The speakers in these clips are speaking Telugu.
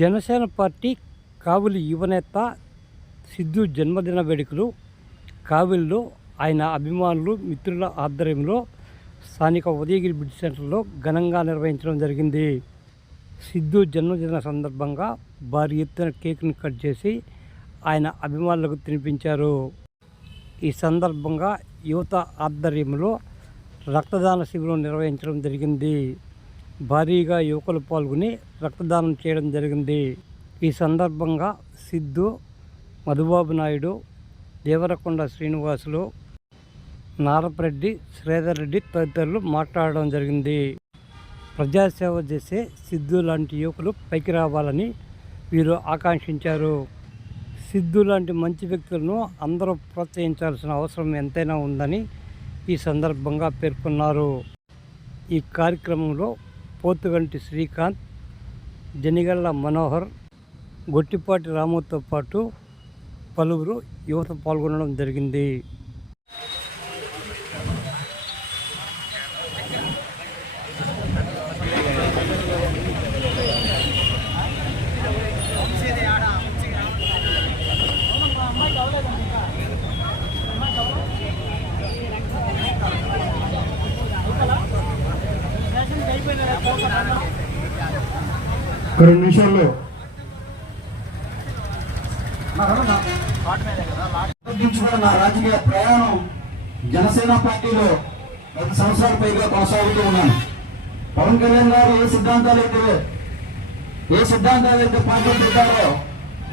జనసేన పార్టీ కావులి యువనేత సిద్ధు జన్మదిన వేడుకలు కావిల్లో ఆయన అభిమానులు మిత్రుల ఆధ్వర్యంలో స్థానిక ఉదయగిరి బ్రిడ్జ్ సెంటర్లో ఘనంగా నిర్వహించడం జరిగింది. సిద్ధు జన్మదిన సందర్భంగా భారీ ఎత్తున కేక్ను కట్ చేసి ఆయన అభిమానులకు తినిపించారు. ఈ సందర్భంగా యువత ఆధ్వర్యంలో రక్తదాన శిబిరం నిర్వహించడం జరిగింది. భారీగా యువకులు పాల్గొని రక్తదానం చేయడం జరిగింది. ఈ సందర్భంగా సిద్ధు మధుబాబు నాయుడు దేవరకొండ శ్రీనివాసులు నారపరెడ్డి శ్రీధర్ రెడ్డి తదితరులు మాట్లాడడం జరిగింది. ప్రజాసేవ చేసే సిద్ధు లాంటి యువకులు పైకి రావాలని వీరు ఆకాంక్షించారు. సిద్ధు లాంటి మంచి వ్యక్తులను అందరూ ప్రోత్సహించాల్సిన అవసరం ఎంతైనా ఉందని ఈ సందర్భంగా పేర్కొన్నారు. ఈ కార్యక్రమంలో పోతుగంటి శ్రీకాంత్ జనిగల్ల మనోహర్ గొట్టిపాటి రాముతో పాటు పలువురు యువత పాల్గొనడం జరిగింది. రెండు నిమిషాల్లో. నా రాజకీయ ప్రయాణం జనసేన పార్టీలో పది సంవత్సరాల పైగా కొనసాగుతూ ఉన్నాను పవన్ కళ్యాణ్ గారు ఏ సిద్ధాంతాలు అయితే ఏ సిద్ధాంతాలు అయితే పార్టీ పెట్టారో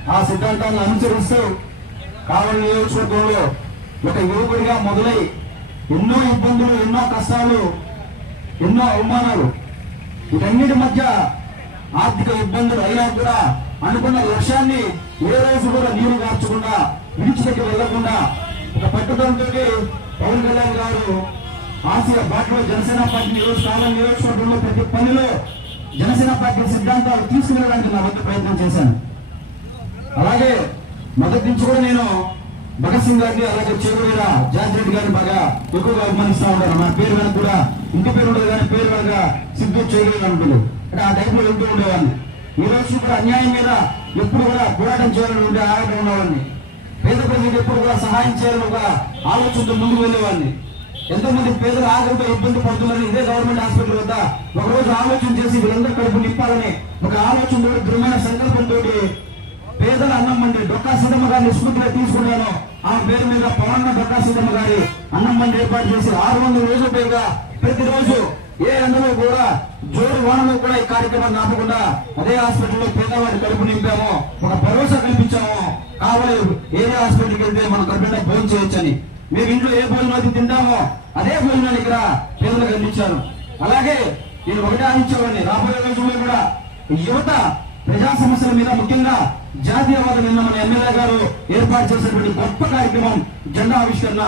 ఆ సిద్ధాంతాన్ని అనుసరిస్తూ కావలి నియోజకవర్గంలో ఒక యువకుడిగా మొదలై ఎన్నో ఇబ్బందులు ఎన్నో కష్టాలు ఎన్నో అవమానాలు వీటన్నిటి మధ్య ఆర్థిక ఇబ్బందులు అయినా కూడా అనుకున్న లక్ష్యాన్ని ఏ రోజు కూడా నీరు కార్చకుండా విడిచిపెట్టి వెళ్ళకుండా ఒక పట్టుదలతో పవన్ కళ్యాణ్ గారు ఆసియా బాటలో జనసేన పార్టీ నియోజకవర్గం నియోజకవర్గంలో ప్రతి పనిలో జనసేన పార్టీ సిద్ధాంతాలు తీసుకువెళ్ళడానికి నా వంతు ప్రయత్నం చేశాను. అలాగే మొదటి నుంచి కూడా నేను భగత్ సింగ్ గారిని అలాగే చెరువుల జార్జ్ రెడ్డి గారిని బాగా ఎక్కువగా అభిమానిస్తా ఉంటాను. నా పేరు వెనక కూడా ఇంటి పేరు ఉండదు కానీ పేరు వెనక సిద్ధు చేయగలిగి ఉంటుంది ఆ టైంలో వెళ్తూ ఉండేవాడిని. ఈ రోజు కూడా అన్యాయం మీద ఎప్పుడు కూడా పోరాటం చేయాలని ఉండే ఆరాటం ఉండేవాడిని పేద ప్రజలకు ఎప్పుడు కూడా సహాయం చేయాలని ఒక ఆలోచనతో ముందుకు వెళ్ళేవాడిని. ఎంతో మంది పేదలు ఆకలితో ఇబ్బంది పడుతున్నారని ఇదే గవర్నమెంట్ హాస్పిటల్ వద్ద ఒక రోజు ఆలోచన చేసి వీళ్ళందరూ కడుపు నింపాలని ఒక ఆలోచన దృఢమైన సంకల్పంతో పేదల అన్నం డొక్కా సీతమ్మ గారిని స్ఫూర్తిగా తీసుకున్నాను. ఆ పేరు మీద పవన్ డొక్కా సీతమ్మ గారి అన్నం ఏర్పాటు చేసి ఆరు వందల రోజుల పైగా ప్రతిరోజు ఏ ఎండలో కూడా జోరు వానలో కూడా ఈ కార్యక్రమాన్ని ఆపకుండా అదే హాస్పిటల్లో పేదవాడి కడుపు నింపాము. ఒక భరోసా కల్పించాము. కావాలి ఏదే హాస్పిటల్కి వెళ్తే మనం కడుపుండా భోజనం చేయొచ్చని. మేము ఇంట్లో ఏ భోజనం అయితే తింటామో అదే భోజనాన్ని ఇక్కడ పేదలకు అందించాను అలాగే నేను ఒకటే ఆశించేవాడిని రాబోయే రోజుల్లో కూడా యువత ప్రజా సమస్యల మీద ముఖ్యంగా జాతీయవాదం నిన్న మన ఎమ్మెల్యే గారు ఏర్పాటు చేసినటువంటి గొప్ప కార్యక్రమం జెండా ఆవిష్కరణ.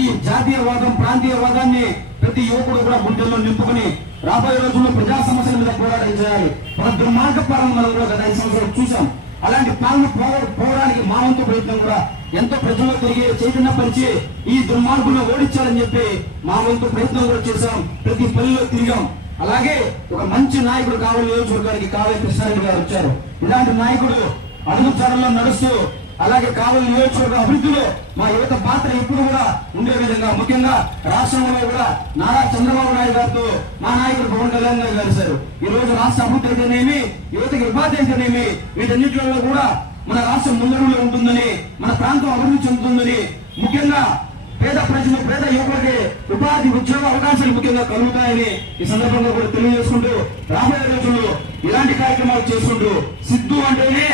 ఈ జాతీయవాదం ప్రాంతీయవాదాన్ని ప్రతి యువకుడు కూడా గుండెల్లో నింపుకొని రాబోయే రోజుల్లో ప్రజా సమస్యల మీద పోరాటం చేయాలి. మన దుర్మార్గ పాలన మనం కూడా గత ఐదు సంవత్సరాలు చూసాం అలాంటి పాలన పోవడానికి మా ప్రయత్నం కూడా ఎంతో ప్రజల్లో తిరిగి చైతన్యపరిచి ఈ దుర్మార్గులను ఓడించాలని చెప్పి మా ప్రయత్నం కూడా చేశాం. ప్రతి పల్లెలో తిరిగాం. అలాగే ఒక మంచి నాయకుడు కావాలి నియోజకవర్గానికి కావాలి కృష్ణారెడ్డి గారు వచ్చారు. ఇలాంటి నాయకుడు అడుగుచారంలో నడుస్తూ అలాగే కావలి నియోజకవర్గ అభివృద్ధిలో మా యువత పాత్ర ఎప్పుడు కూడా ఉండే విధంగా ముఖ్యంగా రాష్ట్రంలో కూడా నారా చంద్రబాబు నాయుడు గారితో మా నాయకుడు పవన్ కళ్యాణ్ గారు కలిశారు. ఈ రోజు రాష్ట్ర అభివృద్ధి అయితేనేమి యువతకి ఉపాధి అయితేనేమి వీటన్నిటిలో కూడా మన రాష్ట్రం ముందడుగులో ఉంటుందని మన ప్రాంతం అభివృద్ధి చెందుతుందని ముఖ్యంగా పేద ప్రజలు పేద యువకులకి ఉపాధి ఉద్యోగ అవకాశాలు ముఖ్యంగా కలుగుతాయని ఈ సందర్భంగా కూడా తెలియజేసుకుంటూ రాబోయే రోజుల్లో ఇలాంటి కార్యక్రమాలు చేసుకుంటూ సిద్ధు అంటేనే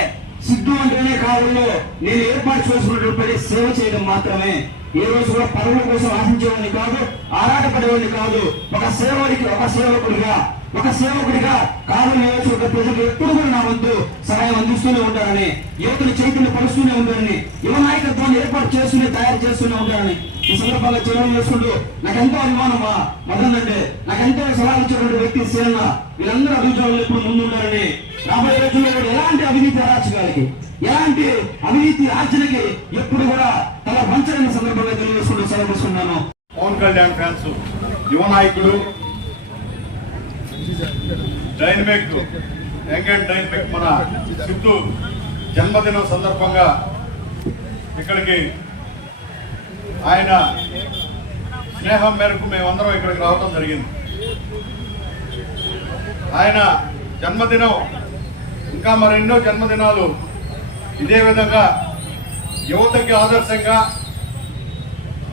సిద్ధు అంటేనే కాలంలో నేను ఏర్పాటు చేసుకున్నటువంటి పని సేవ చేయడం మాత్రమే. ఏ రోజు కూడా పదవుల కోసం ఆశించేవాడిని కాదు ఆరాటపడేవాడిని కాదు. ఒక సేవడికి ఒక సేవకుడిగా ఒక సేవకుడిగా కారు నియోజకవర్గ ప్రజలకు ఎప్పుడు కూడా నా వంతు సహాయం అందిస్తూనే ఉంటానని యువతను చైతన్య పరుస్తూనే ఉంటానని యువ నాయకత్వాన్ని ఏర్పాటు చేస్తూనే తయారు చేస్తూనే ఉంటానని ఈ సందర్భంగా చేయడం చేసుకుంటూ నాకెంతో అభిమానమా? అభిమానం మా మదన్ అంటే నాకు సలహా ఇచ్చేటువంటి వ్యక్తి సేన వీళ్ళందరూ అభివృద్ధిలో ఎప్పుడు ముందు రాబోయే రోజుల్లో కూడా ఎలాంటి అవినీతి అరాచకాలకి ఎలాంటి అవినీతి ఆర్చనకి ఎప్పుడు కూడా తమ వంచని సందర్భంగా తెలియజేసుకుంటూ సెలవుస్తున్నాను పవన్ కళ్యాణ్ ఫ్యాన్స్ యువ నాయకుడు డైనమిక్ యంగ్ అండ్ డైనమిక్ మన సిద్ధు జన్మదినం సందర్భంగా ఇక్కడికి ఆయన స్నేహం మేరకు మేమందరం ఇక్కడికి రావడం జరిగింది. ఆయన జన్మదినం ఇంకా మరెన్నో జన్మదినాలు. ఇదే విధంగా యువతకి ఆదర్శంగా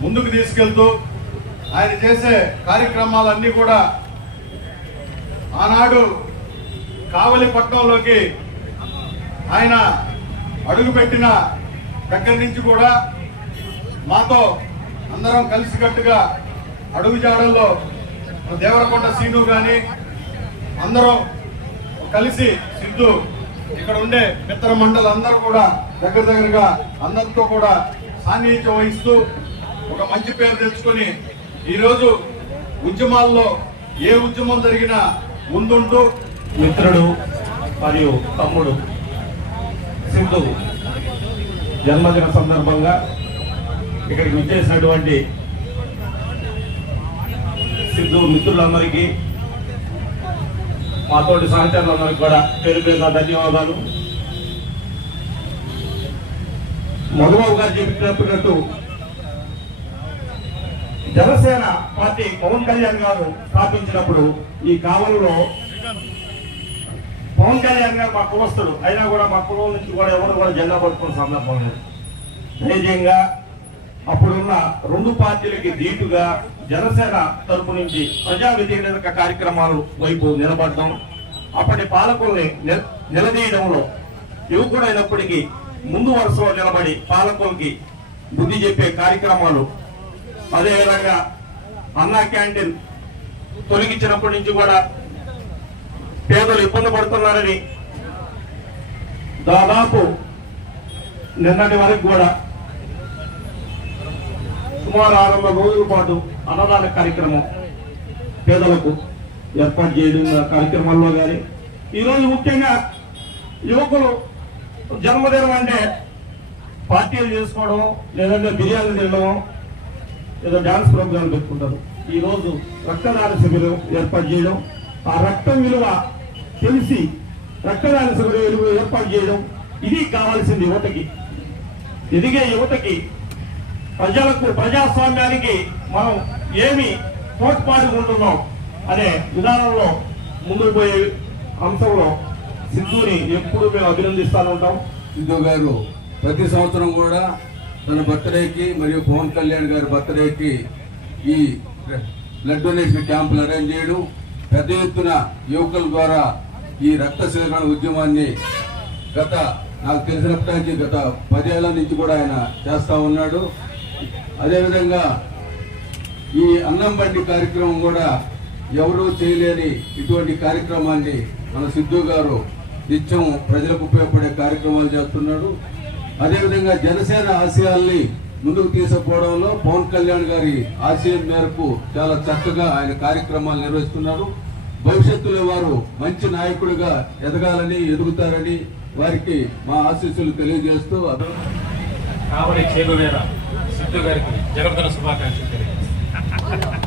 ముందుకు తీసుకెళ్తూ ఆయన చేసే కార్యక్రమాలన్నీ కూడా ఆనాడు కావలిపట్నంలోకి ఆయన అడుగుపెట్టిన దగ్గర నుంచి కూడా మాతో అందరం కలిసికట్టుగా అడుగు జాడల్లో దేవరకొండ సీను కానీ అందరం కలిసి సిద్ధు ఇక్కడ ఉండే మిత్ర మండలి అందరూ కూడా దగ్గర దగ్గరగా అందరితో కూడా సాన్నిహిత్యం వహిస్తూ ఒక మంచి పేరు తెచ్చుకొని ఈరోజు ఉద్యమాల్లో ఏ ఉద్యమం జరిగినా ముందుంటూ మిత్రుడు మరియు తమ్ముడు సింధు జన్మదిన సందర్భంగా ఇక్కడికి విచ్చేసినటువంటి సింధు మిత్రులందరికీ మా తోటి సహచరులందరికీ కూడా పేరు పేరున ధన్యవాదాలు. మధుబాబు గారు చెప్పినట్టు జనసేన పార్టీ పవన్ కళ్యాణ్ గారు స్థాపించినప్పుడు ఈ కాలంలో పవన్ కళ్యాణ్ గారు మా కులస్తుడు అయినా కూడా మా కులం నుంచి కూడా ఎవరు కూడా జెండా పట్టుకున్న సందర్భం లేదు. ధైర్యంగా అప్పుడున్న రెండు పార్టీలకి దీటుగా జనసేన తరపు నుంచి ప్రజా వ్యతిరేక కార్యక్రమాలు వైపు నిలబడడం అప్పటి పాలకుల్ని నిలదీయడంలో యువకుడైనప్పటికీ ముందు వరుసలో నిలబడి పాలకులకి బుద్ధి చెప్పే కార్యక్రమాలు అదేవిధంగా అన్నా క్యాంటీన్ తొలగించినప్పటి నుంచి కూడా పేదలు ఇబ్బంది పడుతున్నారని దాదాపు నిన్నటి వరకు కూడా సుమారు ఆరు వందల రోజుల పాటు అన్నదాన కార్యక్రమం పేదలకు ఏర్పాటు చేయడం కార్యక్రమాల్లో కానీ ఈరోజు ముఖ్యంగా యువకులు జన్మదినం అంటే పార్టీలు చేసుకోవడం లేదంటే బిర్యానీ తినడం ఏదో డాన్స్ ప్రోగ్రాం పెట్టుకుంటారు. ఈరోజు రక్తదాన శిబిరం ఏర్పాటు చేయడం ఆ రక్తం విలువ తెలిసి రక్తదాన శిబిరం విలువ ఏర్పాటు చేయడం ఇది కావాల్సింది యువతకి. ఎదిగే యువతకి ప్రజలకు ప్రజాస్వామ్యానికి మనం ఏమి తోడ్పాటుకుంటున్నాం అనే విధానంలో ముందుకు పోయే అంశంలో సిద్ధుని ఎప్పుడు మేము అభినందిస్తాను ఉంటాం. సిద్ధు గారు ప్రతి సంవత్సరం కూడా తన బర్త్డేకి మరియు పవన్ కళ్యాణ్ గారి బర్త్డేకి ఈ బ్లడ్ డొనేషన్ క్యాంపులు అరేంజ్ చేయడం పెద్ద ఎత్తున యువకుల ద్వారా ఈ రక్త సేకరణ ఉద్యమాన్ని గత నాకు తెలిసినప్పటి నుంచి గత పదేళ్ళ నుంచి కూడా ఆయన చేస్తూ ఉన్నాడు. అదేవిధంగా ఈ అన్నం బండి కార్యక్రమం కూడా ఎవరూ చేయలేని ఇటువంటి కార్యక్రమాన్ని మన సిద్ధు గారు నిత్యం ప్రజలకు ఉపయోగపడే కార్యక్రమాలు చేస్తున్నాడు. అదేవిధంగా జనసేన ఆశయాల్ని ముందుకు తీసుకుపోవడంలో పవన్ కళ్యాణ్ గారి ఆశయం మేరకు చాలా చక్కగా ఆయన కార్యక్రమాలు నిర్వహిస్తున్నారు. భవిష్యత్తులో వారు మంచి నాయకుడిగా ఎదగాలని ఎదుగుతారని వారికి మా ఆశీస్సులు తెలియజేస్తూ అదే కావలి గారికి జగర్దన శుభాకాంక్షలు తెలియజేస్తాను.